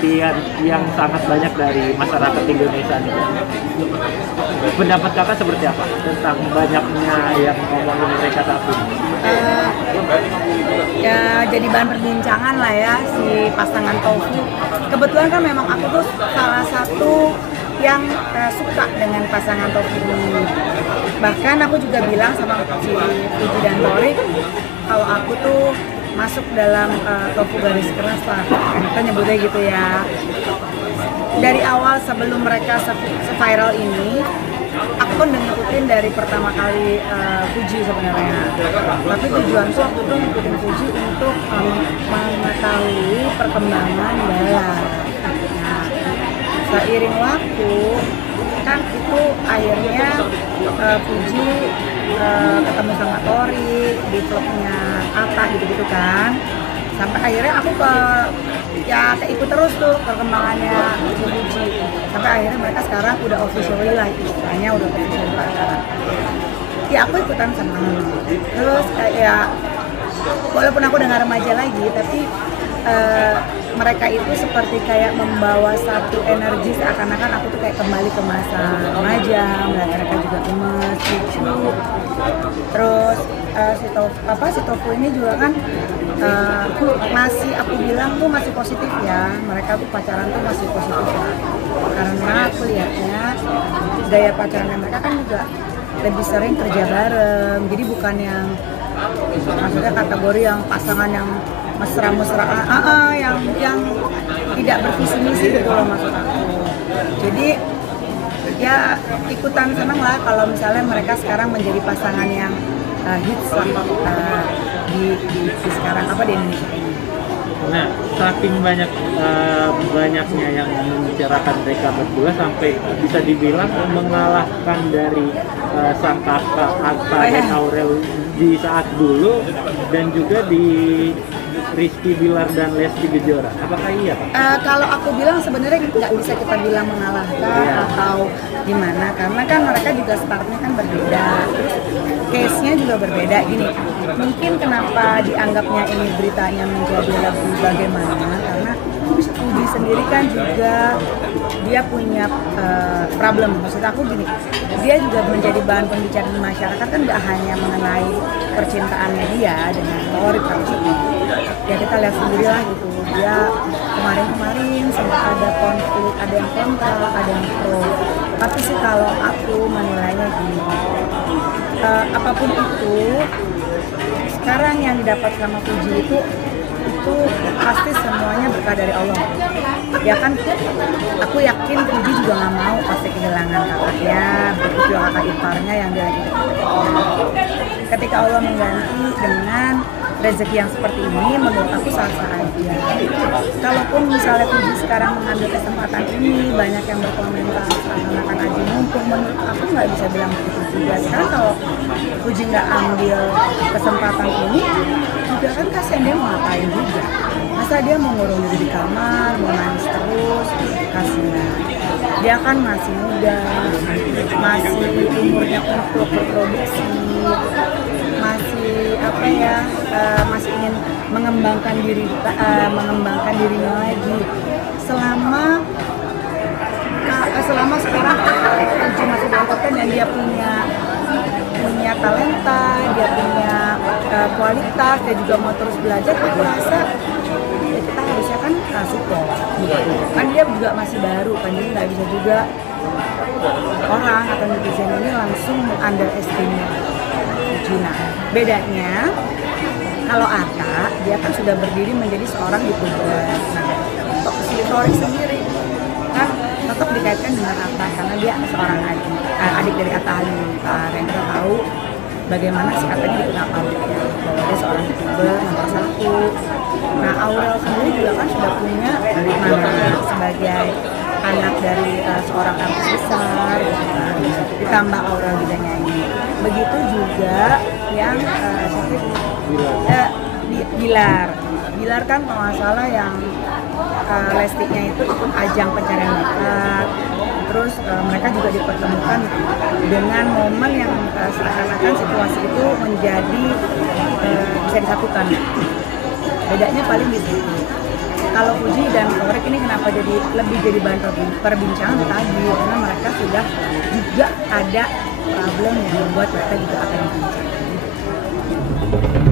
perhatian yang sangat banyak dari masyarakat Indonesia nih. Pendapat kakak seperti apa tentang banyaknya yang ngomongin mereka saat ini? Ya jadi bahan perbincangan lah ya si pasangan Tofu. Kebetulan kan memang aku tuh salah satu yang suka dengan pasangan Tofu ini. Bahkan aku juga bilang sama si Puji dan Torik kalau aku tuh masuk dalam Tofu garis keras lah, kita nyebutnya gitu ya. Dari awal sebelum mereka se-viral ini, aku kan udah ngikutin dari pertama kali Puji sebenarnya. Tapi tujuanku waktu itu ngikutin Puji untuk mengetahui perkembangan Bella. Nah, seiring waktu kan itu akhirnya Puji ketemu sama Tori di vlognya Atta gitu-gitu kan. Sampai akhirnya aku keikut terus tuh perkembangannya Puji. Sampai akhirnya mereka sekarang udah officially lah, istilahnya udah officially pacaran. Ya aku ikutan seneng. Terus kayak walaupun aku udah nggak remaja lagi, tapi mereka itu seperti kayak membawa satu energi seakan-akan aku tuh kayak kembali ke masa remaja, melihat mereka juga gemes, lucu. Terus si Tofu ini juga kan masih aku bilang tuh masih positif ya, mereka tuh pacaran tuh masih positif lah. Karena aku lihatnya gaya pacarannya mereka kan juga lebih sering kerja bareng, jadi bukan yang maksudnya kategori yang pasangan yang mesra-mesraan, yang tidak bervisi misi gitu loh maksud aku. Jadi ya ikutan seneng lah kalau misalnya mereka sekarang menjadi pasangan yang hits lah di sekarang di Indonesia ini. Nah, saking banyaknya yang membicarakan mereka berdua sampai bisa dibilang mengalahkan dari sang kakak Atta dan Aurel di saat dulu dan juga di Rizky Bilar dan Lesti Kejora. Apakah iya, Pak? Kalau aku bilang sebenarnya nggak bisa kita bilang mengalahkan atau gimana, karena kan mereka juga startnya kan berbeda, terus case-nya juga berbeda. Gini, mungkin kenapa dianggapnya ini beritanya menjadi lebih bagaimana, karena Puji sendiri kan juga dia punya problem. Maksud aku gini, dia juga menjadi bahan pembicaraan di masyarakat kan nggak hanya mengenai percintaannya dia dengan Torik, ya kita lihat sendiri lah gitu. Dia kemarin sempat ada konflik, ada yang kontra, ada yang pro. Tapi sih kalau aku menilainya gini, apapun itu, sekarang yang didapat sama Puji itu pasti semuanya berkah dari Allah. Ya kan, aku yakin Puji juga nggak mau pasti kehilangan kakaknya, begitu juga kakak iparnya yang dia lagi dekatnya. Ketika Allah mengganti dengan rezeki yang seperti ini, menurut aku sah-sah aja. Kalaupun misalnya Puji sekarang mengambil kesempatan ini, banyak yang berkomentar seakan-akan aja mumpung, menurut aku nggak bisa bilang begitu juga. Sekarang kalau Puji nggak ambil kesempatan ini, juga kan kasihan dia mau ngapain juga. Masa dia mau ngurung diri di kamar, mau nangis terus, kasihan. Dia kan masih muda, masih umurnya untuk berproduksi, masih ingin mengembangkan dirinya lagi. Selama sekarang Puji masih berkompeten dan dia punya talenta, dia punya kualitas, dia juga mau terus belajar. Aku rasa ya kita harusnya kan support gitu. Kan dia juga masih baru kan, jadi nggak bisa juga orang atau netizen ini langsung underestimate Puji. Nah, bedanya kalau Atta, dia kan sudah berdiri menjadi seorang YouTuber. Nah, untuk si Torik sendiri kan tetap dikaitkan dengan Atta karena dia seorang adik dari Atta Halilintar yang kita tahu bagaimana si Atta dikenal publik ya, bahwa dia seorang YouTuber nomor 1. Nah, Aurel sendiri juga kan sudah punya nama sebagai anak dari seorang artis besar, ditambah Aurel juga nyanyi. Begitu juga yang Bilar kan kalau nggak salah yang Lestinya itu ikut ajang pencarian bakat. Terus mereka juga dipertemukan dengan momen yang seakan-akan situasi itu menjadi bisa disatukan. Bedanya paling di situ. kalau Fuji dan Korek ini kenapa lebih jadi bahan perbincangan tadi, karena mereka sudah juga ada problem yang membuat mereka juga akan dibincangkan.